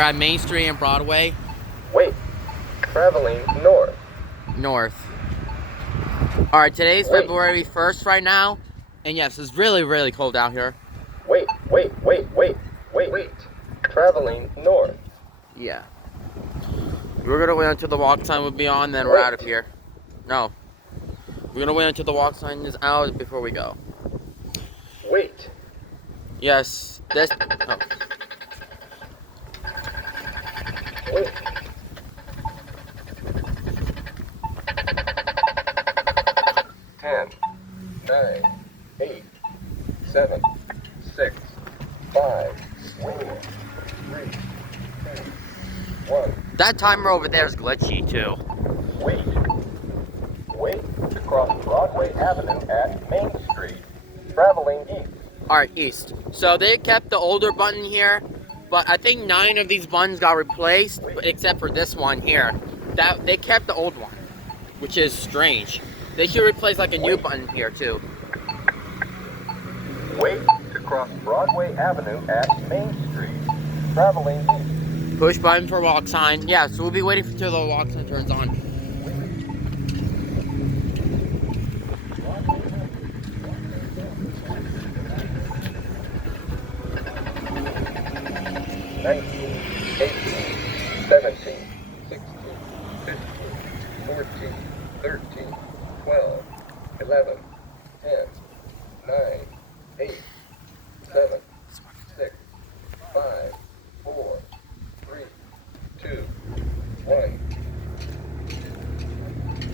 We're at Main Street and Broadway. Wait. Traveling north. North. Alright, today's February 1st right now. And yes, it's really, really cold out here. Wait. Traveling north. Yeah. We're gonna wait until the walk sign will be on, then we're out of here. No. We're gonna wait until the walk sign is out before we go. Wait. Yes. This. Oh. Wait. 10, 9, 8, 7, 6, 5, 4, 3, 2, 1. That timer over there is glitchy too. Wait to cross Broadway Avenue at Main Street. Traveling east. Alright, east. So they kept the older button here, but I think 9 of these buttons got replaced, except for this one here. They kept the old one, which is strange. They should replace like a new button here too. Wait to cross Broadway Avenue at Main Street. Traveling east. Push button for walk sign. Yeah, so we'll be waiting until the walk sign turns on. 19, 18, 17, 16, 15, 14, 13, 12, 11, 10, 9, 8, 7, 6, 5, 4, 3, 2, 1.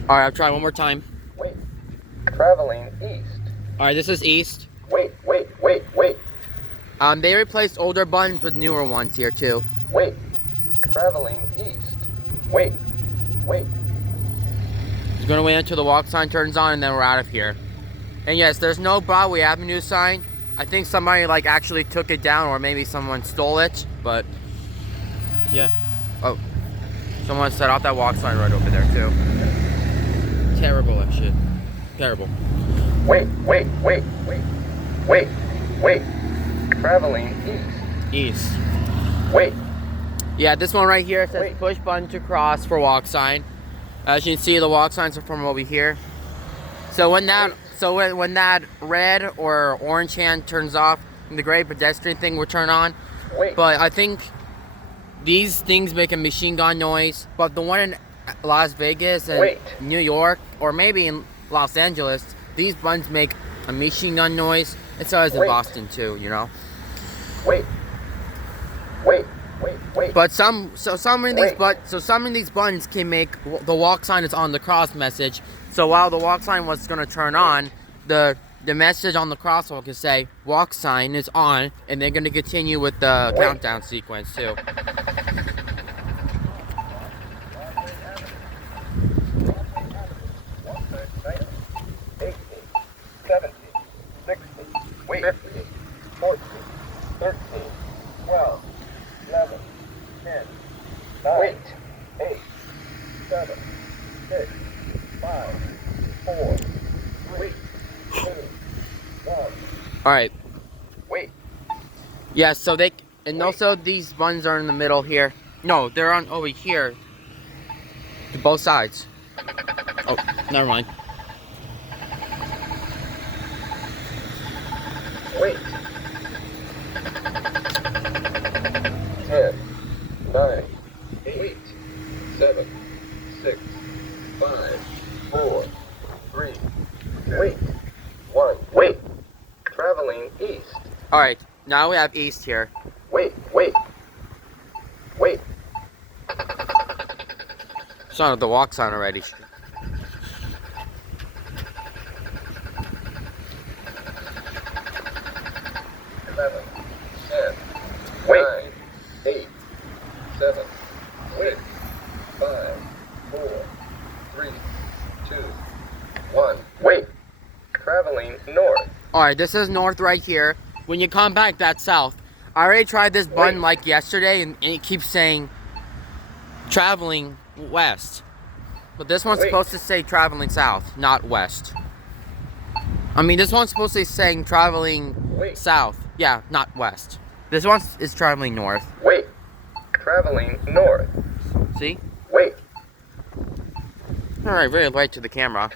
Alright, I'll try one more time. Wait. Traveling east. Alright, this is east. Wait. They replaced older buttons with newer ones here too. Wait. Traveling east. Wait. We're gonna wait until the walk sign turns on and then we're out of here. And yes, there's no Broadway Avenue sign. I think somebody like actually took it down, or maybe someone stole it, but yeah. Oh, someone set off that walk sign right over there too. Terrible that shit. Terrible. Wait. Traveling east. East. Wait. Yeah, this one right here says push button to cross for walk sign. As you can see, the walk signs are from over here. So when that red or orange hand turns off, the gray pedestrian thing will turn on. But I think these things make a machine gun noise. But the one in Las Vegas and New York, or maybe in Los Angeles, these buttons make a machine gun noise. And so is in Boston too, you know. Wait. But some of these buttons can make the walk sign is on the cross message. So while the walk sign was gonna turn on, the message on the crosswalk is say walk sign is on, and they're gonna continue with the countdown sequence too. 18, 17, 16, 15, 14, 13, 12, 11, 10, 9, 8, 7, 6, 5, 4, 3, 2, 1. Alright. Wait. Yeah, so also these buttons are in the middle here. No, they're on over here. To both sides. Oh, never mind. Wait. 10, 9, 8, 7, 6, 5, 4, 3, 2, 1. Wait. Traveling east. Alright, now we have east here. Wait. It's on the walk sign already. 11, 10, 9, 8, 7, 6, 5, 4, 3, 2, 1. Wait. Traveling north. Alright, this is north right here. When you come back, that's south. I already tried this button like yesterday, and it keeps saying traveling west. But this one's supposed to say traveling south, not west. I mean, this one's supposed to be saying traveling south. Yeah, not west. This one is traveling north. Wait. traveling north. See? Wait. All right, very light to the camera.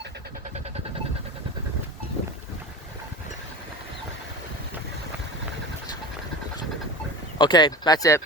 Okay, that's it.